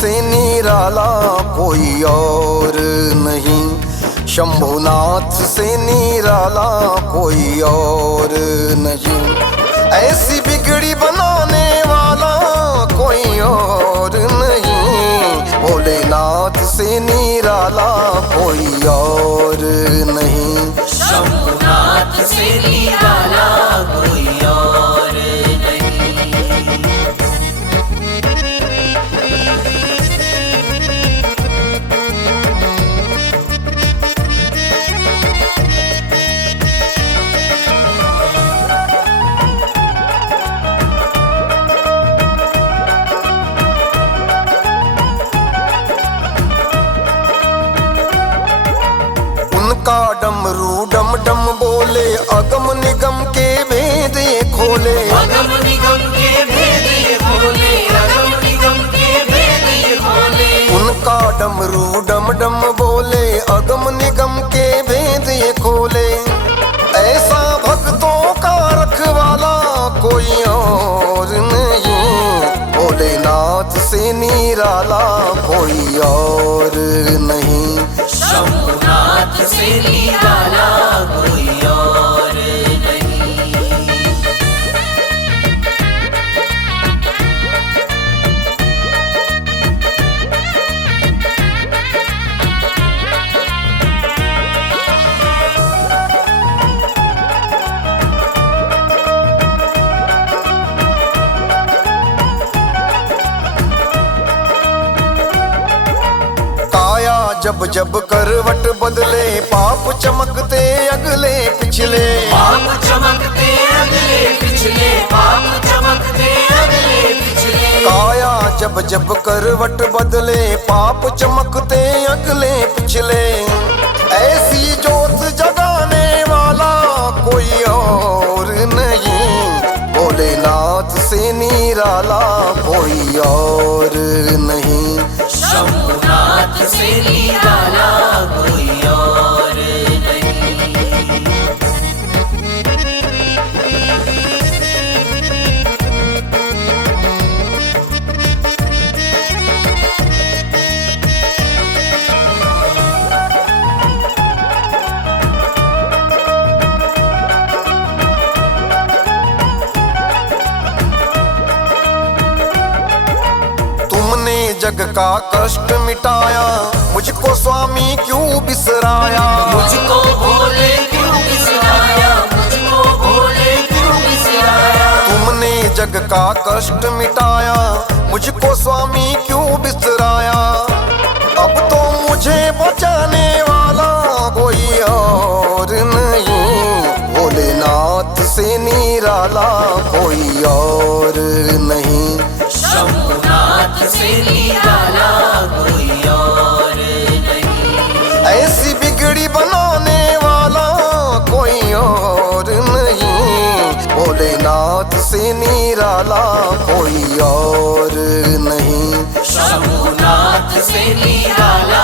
से निराला कोई और नहीं, शंभुनाथ से निराला कोई और नहीं। ऐसी बिगड़ी बनाने वाला कोई और नहीं, भोलेनाथ से निराला कोई और नहीं, शंभुनाथ से निराला कोई और नहीं। उनका डमरू डम डम बोले, अगम निगम के भेद ये खोले, अगम निगम के भेद ये खोले, अगम निगम के भेद ये खोले। उनका डमरू डम डम बोले, अगम निगम के भेद ये खोले। ऐसा भक्तों का रखवाला कोई और नहीं, भोलेनाथ से निराला कोई और नहीं, शंभुनाथ से निराला कोई और नहीं। काया जब जब करवट बदले, पाप चमकते अगले पिछले, पाप चमकते अगले पिछले, पाप चमकते अगले पिछले। काया जब जब करवट बदले, पाप चमकते अगले पिछले। ऐसी जोत जगाने वाला कोई और नहीं, भोलेनाथ से निराला कोई और नहीं, शंभुनाथ से निराला कोई और नहीं। तुमने जग का कष्ट मिटाया, मुझको स्वामी क्यों बिसराया, मुझको भोले क्यों बिसराया, मुझको भोले क्यों बिसराया। तुमने जग का कष्ट मिटाया, मुझको स्वामी क्यों बिसराया। अब तो मुझे बचाने वाला कोई और नहीं, भोलेनाथ से निराला कोई और नहीं, शंभुनाथ से निराला कोई और नहीं। ऐसी बिगड़ी बनाने वाला कोई और नहीं, भोलेनाथ से निराला कोई और नहीं, शंभुनाथ से निराला